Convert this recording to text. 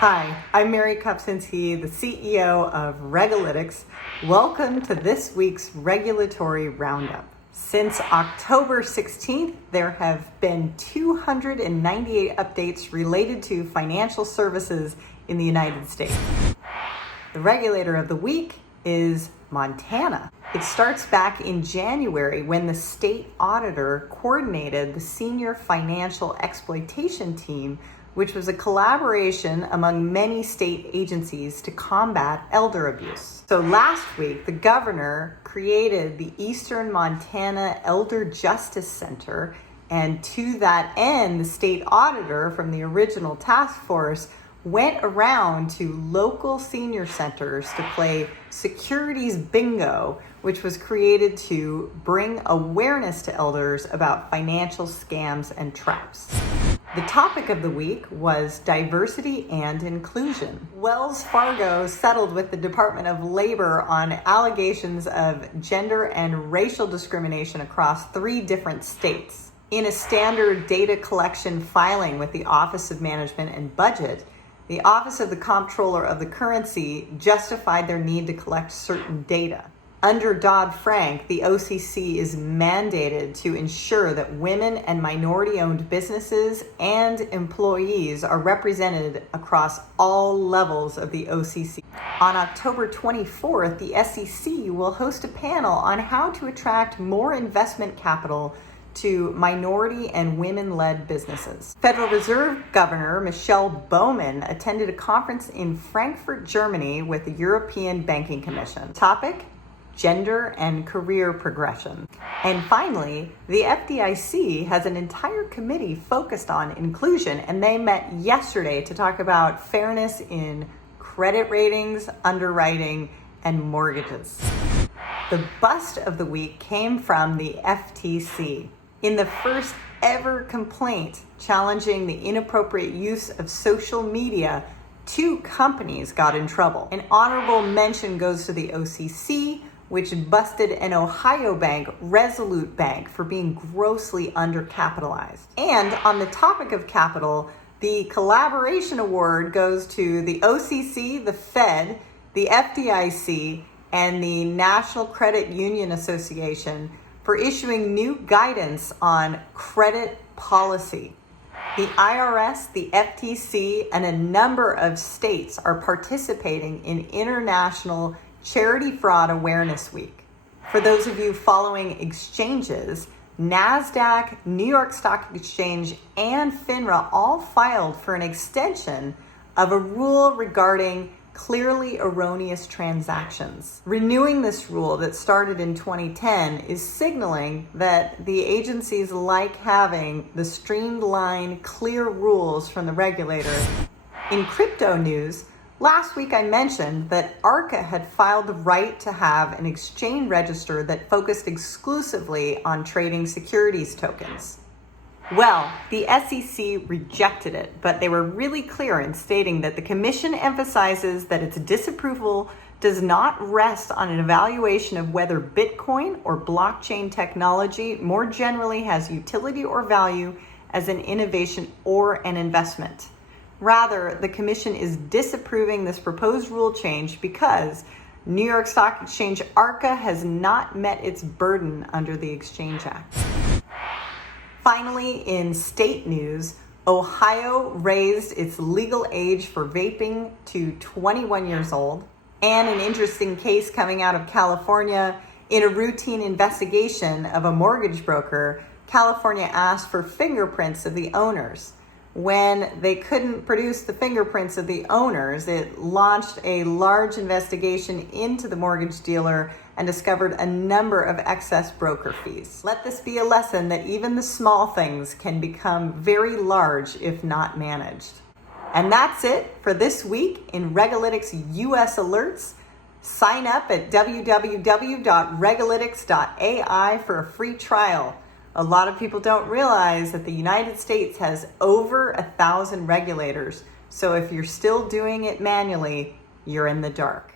Hi, I'm Mary Kopczynski, the CEO of Regalytics. Welcome to this week's Regulatory Roundup. Since October 16th, there have been 298 updates related to financial services in the United States. The regulator of the week is Montana. It starts back in January when the state auditor coordinated the Senior Financial Exploitation Team, which was a collaboration among many state agencies to combat elder abuse. So last week, the governor created the Eastern Montana Elder Justice Center, and to that end, the state auditor from the original task force went around to local senior centers to play Securities Bingo, which was created to bring awareness to elders about financial scams and traps. The topic of the week was diversity and inclusion. Wells Fargo settled with the Department of Labor on allegations of gender and racial discrimination across 3 different states. In a standard data collection filing with the Office of Management and Budget, the Office of the Comptroller of the Currency justified their need to collect certain data. Under Dodd-Frank, the OCC is mandated to ensure that women and minority-owned businesses and employees are represented across all levels of the OCC. On October 24th, the SEC will host a panel on how to attract more investment capital to minority and women-led businesses. Federal Reserve Governor Michelle Bowman attended a conference in Frankfurt, Germany with the European Banking Commission. Topic: gender and career progression. And finally, the FDIC has an entire committee focused on inclusion, and they met yesterday to talk about fairness in credit ratings, underwriting, and mortgages. The bust of the week came from the FTC. In the first ever complaint challenging the inappropriate use of social media, 2 companies got in trouble. An honorable mention goes to the OCC, which busted an Ohio bank, Resolute Bank, for being grossly undercapitalized. And on the topic of capital, the collaboration award goes to the OCC, the Fed, the FDIC, and the National Credit Union Association for issuing new guidance on credit policy. The IRS, the FTC, and a number of states are participating in International Charity Fraud Awareness Week. For those of you following exchanges, NASDAQ, New York Stock Exchange, and FINRA all filed for an extension of a rule regarding clearly erroneous transactions. Renewing this rule that started in 2010 is signaling that the agencies like having the streamlined, clear rules from the regulator. In crypto news, last week I mentioned that ARCA had filed the right to have an exchange register that focused exclusively on trading securities tokens. Well, the SEC rejected it, but they were really clear in stating that the commission emphasizes that its disapproval does not rest on an evaluation of whether Bitcoin or blockchain technology more generally has utility or value as an innovation or an investment. Rather, the commission is disapproving this proposed rule change because New York Stock Exchange ARCA has not met its burden under the Exchange Act. Finally, in state news, Ohio raised its legal age for vaping to 21 years old. And an interesting case coming out of California, in a routine investigation of a mortgage broker, California asked for fingerprints of the owners. When they couldn't produce the fingerprints of the owners, it launched a large investigation into the mortgage dealer and discovered a number of excess broker fees. Let this be a lesson that even the small things can become very large if not managed. And that's it for this week in Regalytics U.S. Alerts. Sign up at www.regalytics.ai for a free trial. A lot of people don't realize that the United States has over 1,000 regulators. So if you're still doing it manually, you're in the dark.